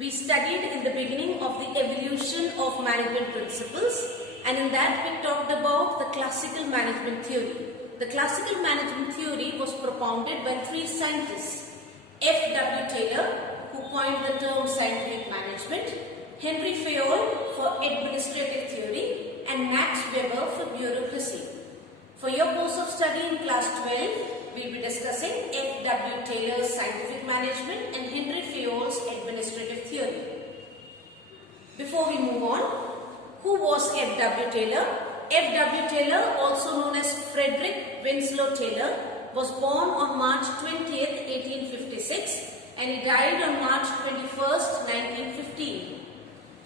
We studied in the beginning of the evolution of management principles, and in that we talked about the classical management theory. The classical management theory was propounded by three scientists: F.W. Taylor, who coined the term scientific management, Henry Fayol for administrative theory, and Max Weber for bureaucracy. For your course of study in class 12, we will be discussing F.W. Taylor's scientific management and Henry Fayol's administrative theory. Before we move on, who was F.W. Taylor? F.W. Taylor, also known as Frederick Winslow Taylor, was born on March 20th, 1856 and he died on March 21st, 1915.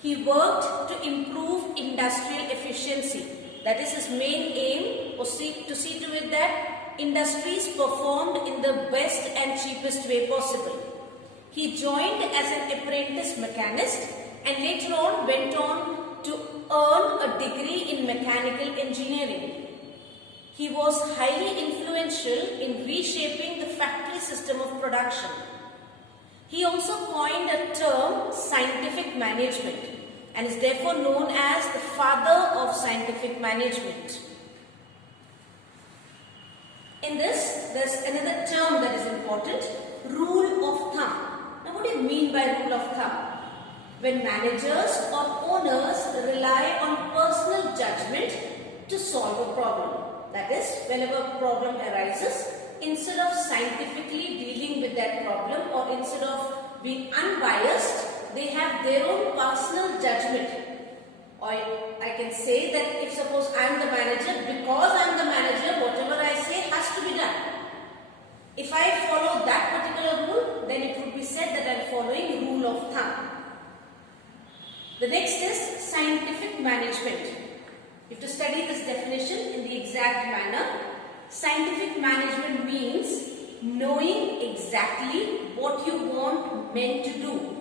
He worked to improve industrial efficiency. That is his main aim, was to see to it that industries performed in the best and cheapest way possible. He joined as an apprentice mechanist and later on went on to earn a degree in mechanical engineering. He was highly influential in reshaping the factory system of production. He also coined a term scientific management and is therefore known as the father of scientific management. In this, there's another term that is important: rule of thumb. Now, what do you mean by rule of thumb? When managers or owners rely on personal judgment to solve a problem. That is, whenever a problem arises, instead of scientifically dealing with that problem or instead of being unbiased, they have their own personal judgment. Or I can say that if suppose I am the manager, because I am the manager, whatever I say has to be done. If I follow that particular rule, then it would be said that I am following rule of thumb. The next is scientific management. You have to study this definition in the exact manner. Scientific management means knowing exactly what you want men to do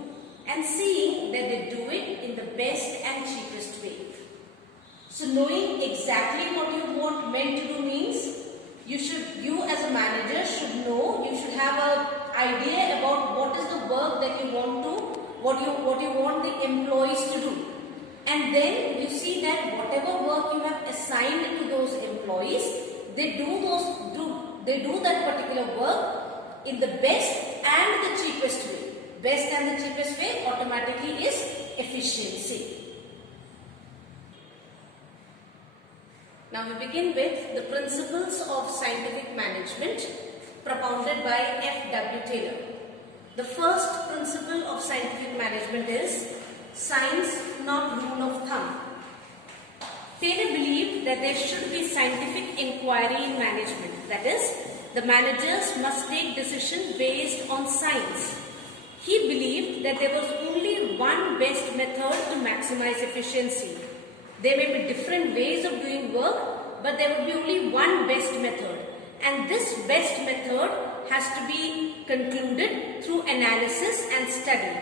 and seeing that they do it in the best and cheapest way. So knowing exactly what you want men to do means you as a manager should know, you should have an idea about what is the work that you want to, what you want the employees to do. And then you see that whatever work you have assigned to those employees, they do that particular work in the best and the cheapest way. Best and the cheapest way automatically is efficiency. Now we begin with the principles of scientific management propounded by F.W. Taylor. The first principle of scientific management is science, not rule of thumb. Taylor believed that there should be scientific inquiry in management. That is, the managers must take decisions based on science. He believed that there was only one best method to maximize efficiency. There may be different ways of doing work, but there would be only one best method. And this best method has to be concluded through analysis and study.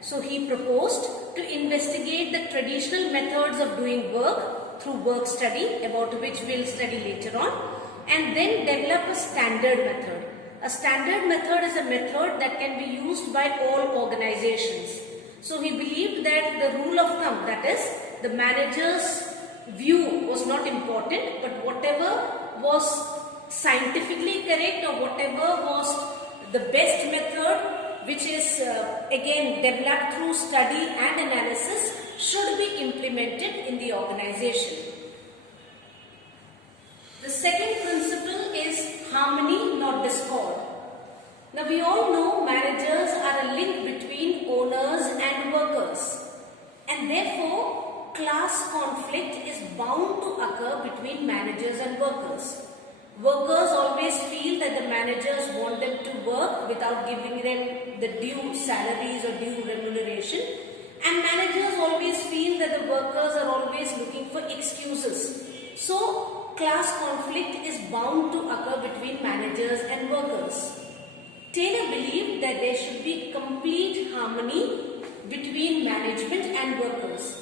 So he proposed to investigate the traditional methods of doing work through work study, about which we will study later on, and then develop a standard method. A standard method is a method that can be used by all organizations. So he believed that the rule of thumb, that is, the manager's view was not important, but whatever was scientifically correct or whatever was the best method, which is again developed through study and analysis, should be implemented in the organization. The second principle is harmony, not discord. Now we all know managers are a link between owners and workers, and therefore class conflict is bound to occur between managers and workers. Workers always feel that the managers want them to work without giving them the due salaries or due remuneration, and managers always feel that the workers are always looking for excuses. So class conflict is bound to occur between managers and workers. Taylor believed that there should be complete harmony between management and workers,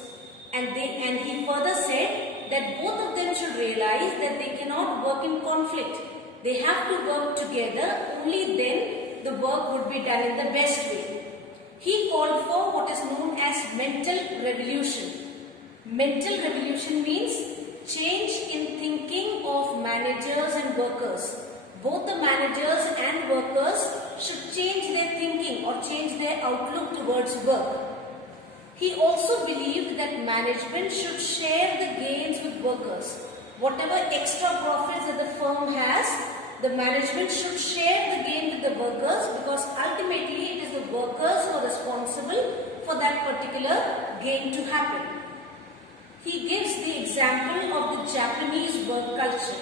and he further said that both of them should realize that they cannot work in conflict. They have to work together, only then the work would be done in the best way. He called for what is known as mental revolution. Mental revolution means change in thinking of managers and workers. Both the managers and workers should change their thinking or change their outlook towards work. He also believed that management should share the gains with workers. Whatever extra profits that the firm has, the management should share the gain with the workers, because ultimately it is the workers who are responsible for that particular gain to happen. He gives the example of the Japanese work culture.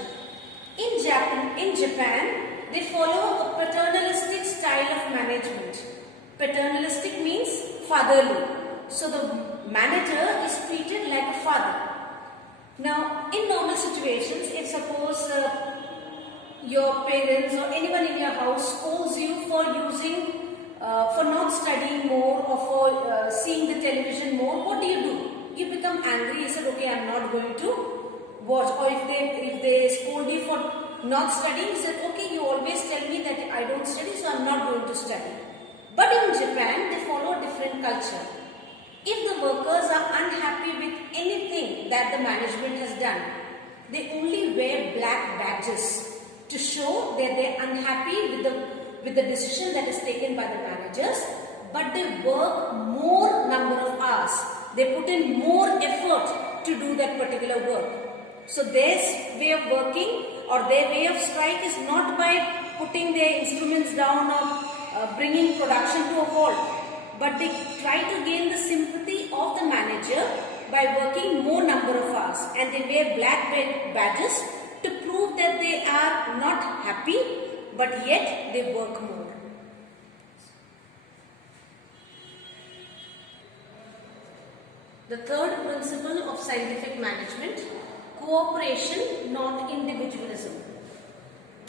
In Japan, they follow a paternalistic style of management. Paternalistic means fatherly. So the manager is treated like a father. Now, in normal situations, if suppose your parents or anyone in your house scolds you for for not studying more or for seeing the television more, what do? You become angry. You said, okay, I'm not going to watch. Or if they scold you for not studying, you said, okay, you always tell me that I don't study, so I'm not going to study. But in Japan, they follow a different culture. If the workers are unhappy with anything that the management has done, they only wear black badges to show that they are unhappy with the decision that is taken by the managers, but they work more number of hours. They put in more effort to do that particular work. So their way of working or their way of strike is not by putting their instruments down or bringing production to a halt, but they try to gain the sympathy of the manager by working more number of hours, and they wear black badges to prove that they are not happy, but yet they work more. The third principle of scientific management, cooperation, not individualism.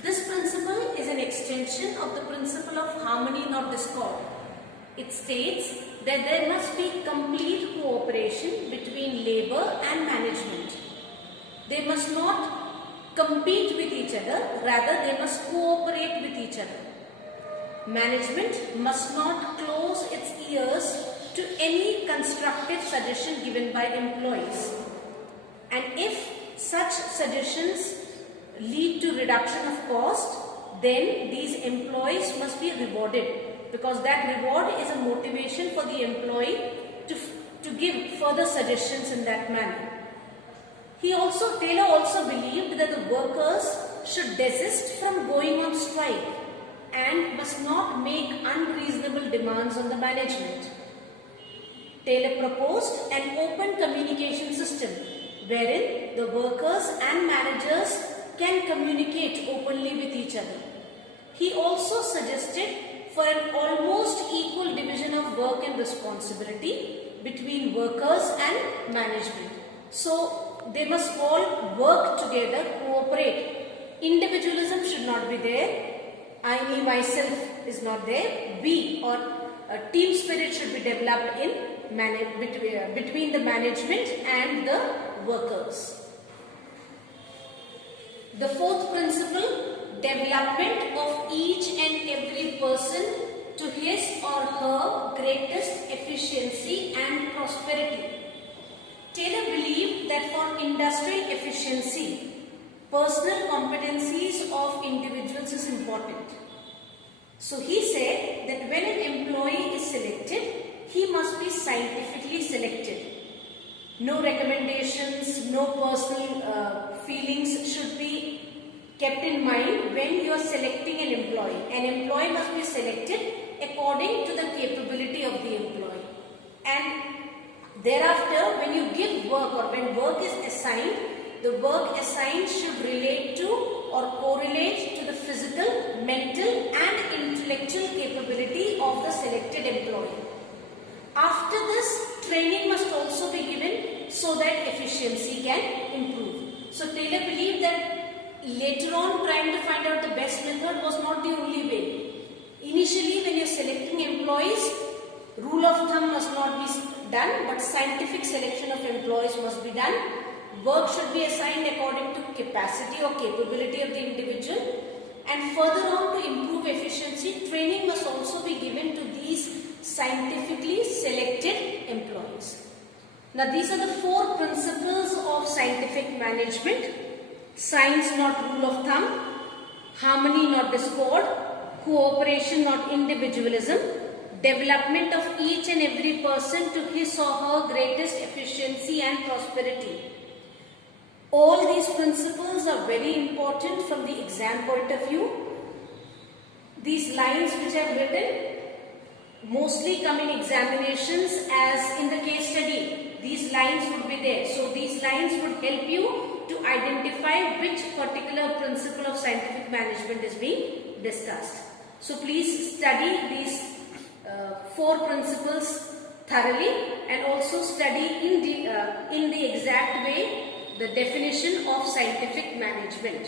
This principle is an extension of the principle of harmony, not discord. It states that there must be complete cooperation between labor and management. They must not compete with each other, rather they must cooperate with each other. Management must not close its ears to any constructive suggestion given by employees. And if such suggestions lead to reduction of cost, then these employees must be rewarded, because that reward is a motivation for the employee to give further suggestions in that manner. Taylor also believed that the workers should desist from going on strike and must not make unreasonable demands on the management. Taylor proposed an open communication system wherein the workers and managers can communicate openly with each other. He also suggested for an almost equal division of work and responsibility between workers and management. So they must all work together, cooperate. Individualism should not be there. I, me, myself is not there. We or a team spirit should be developed between the management and the workers. The fourth principle, development of each and every person to his or her greatest efficiency and prosperity. Taylor believed that for industrial efficiency, personal competencies of individuals is important. So he said that when an employee is selected, he must be scientifically selected. No recommendations, no personal feelings should be kept in mind when you are selecting an employee. An employee must be selected according to the capability of the employee. And thereafter, when you give work or when work is assigned, the work assigned should relate to or correlate to the physical, mental and intellectual capability of the selected employee. After this, training must also be given so that efficiency can improve. So Taylor believed that later on, trying to find out the best method was not the only way. Initially, when you are selecting employees, rule of thumb must not be done, but scientific selection of employees must be done. Work should be assigned according to capacity or capability of the individual. And further on, to improve efficiency, training must also be given to these scientifically selected employees. Now these are the 4 principles of scientific management. Science not rule of thumb, harmony not discord, cooperation not individualism, development of each and every person to his or her greatest efficiency and prosperity. All these principles are very important from the exam point of view. These lines which I have written mostly come in examinations as in the case study. These lines would be there. So these lines would help you to identify which particular principle of scientific management is being discussed. So please study these 4 principles thoroughly and also study in the exact way the definition of scientific management.